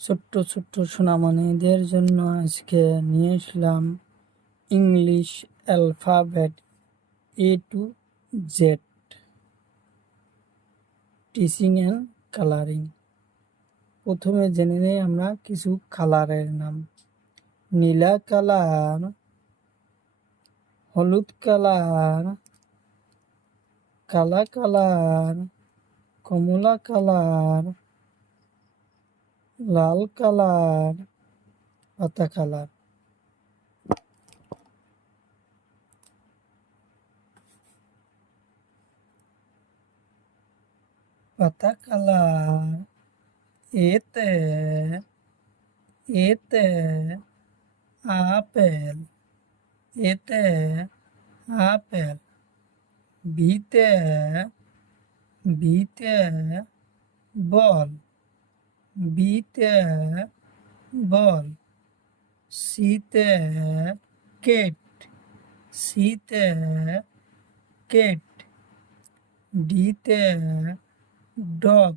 ছোট্ট ছোট্ট সোনামণিদের জন্য আজকে নিয়ে আসলাম English alphabet A to Z teaching and colouring. প্রথমে জেনে নেই আমরা কিছু কালারের নাম। নীলা কালার, হলুদ কালার, কালা কালার, কমলা কালার, লাল কালার, পাতা কালার। পাতা কালার এতে আপেল, এতে আপেল। বিতে বল, বিতে বল। সিতে কেট, সিতে কেট। ডিতে ডগ,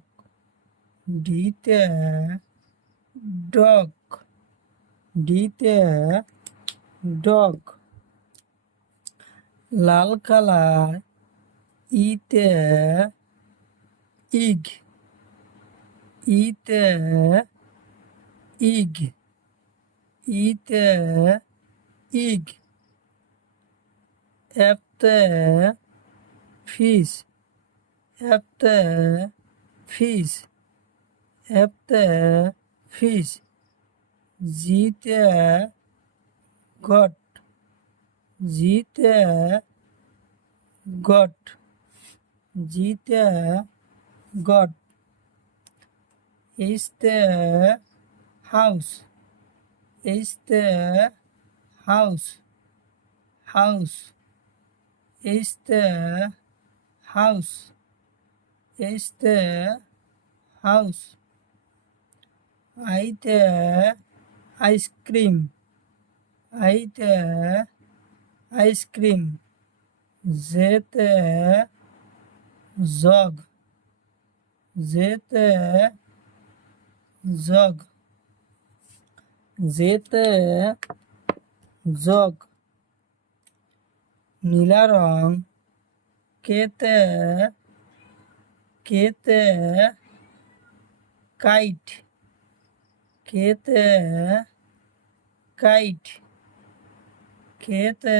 ডিতে ডগ, ডিতে ডগ। লাল কালার ইতে ইগ, ইতে ইগ, ইতে ইগ। এফতে ফিশ, এফতে ফিশ, এফতে ফিশ। জিতে গট, জিতে গট, জিতে গট। এইচতে হাউস, এইচতে হাউস, হাউস। এইচতে হাউস, এইচতে হাউস। আইতে আইসক্রিম, আইতে আইসক্রিম। জেতে জগ, জেতে জগ, জেতে জগ। নীলা রং কেতে কাইট, কেতে কাইট, কেতে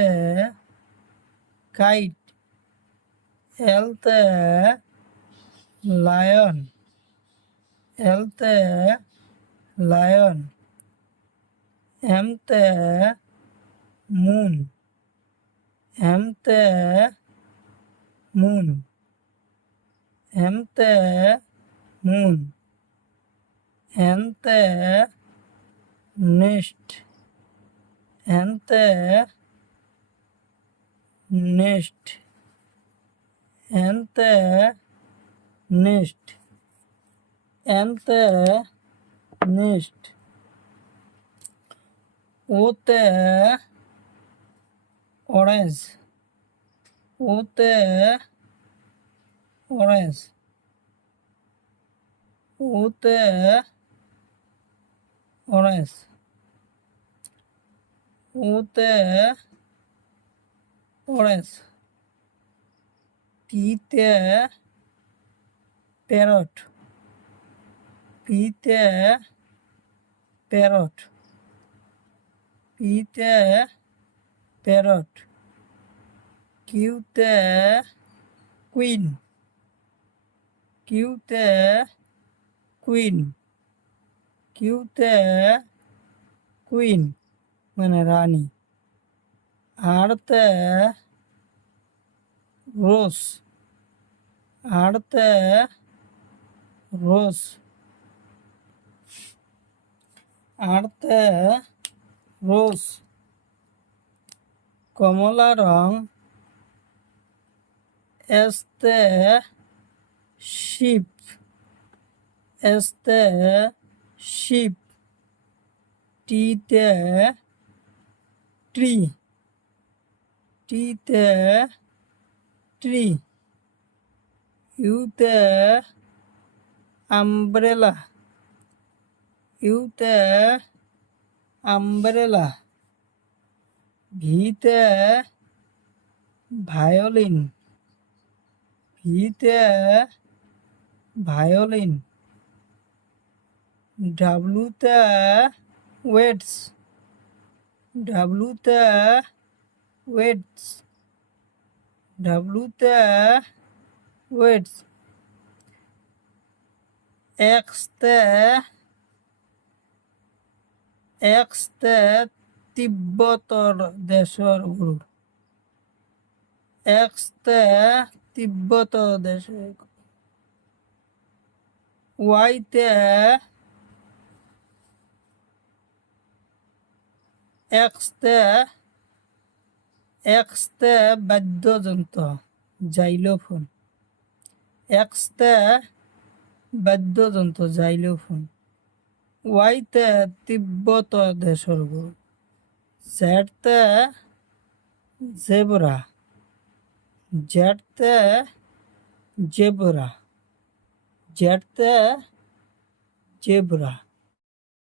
কাইট। এলতে লায়ন, এলতে লায়ন। এমতে মুন, এমতে মুন, এমতে মুন। এনতে নেস্ট, এনতে নেস্ট, এনতে নেস্ট, এনতে নেস্ট। ওতে অরেঞ্জ, ওতে অরেঞ্জ, ওতে অরেঞ্জ, ওতে অরেঞ্জ। পিতে প্যারট, পিতে প্যারট, পিতে প্যারট। কিউতে কুইন, কিউতে কুইন, কিউতে কুইন মানে রানী। আরতে রোজ, আরতে রোজ, আরতে রোজ। কমলা রং এস্তে শিপ, এস্তে শিপ। টিতে ট্রি, টিতে ট্রি। ইউতে আমব্রেলা, ইউতে আমব্রেলা, ভিতে ভায়োলিন, ভিতে ভায়োলিন, ডাব্লুতে ওয়েটস, ডাব্লুতে ওয়েটস, ডাব্লুতে ওয়েটস, এক্সতে এক্সতে তিব্বতর দেশর গুরু, এক্সতে তিব্বত দেশের, ওয়াইতে এক্সতে এক্সতে বাদ্যযন্ত্র জাইলোফোন, এক্সতে বাদ্যযন্ত্র জাইলোফোন, ওয়াইতে তিব্বত দেশর গুরু, জেডতে জেবরা, জেডতে জেবরা, জেডতে জেবরা।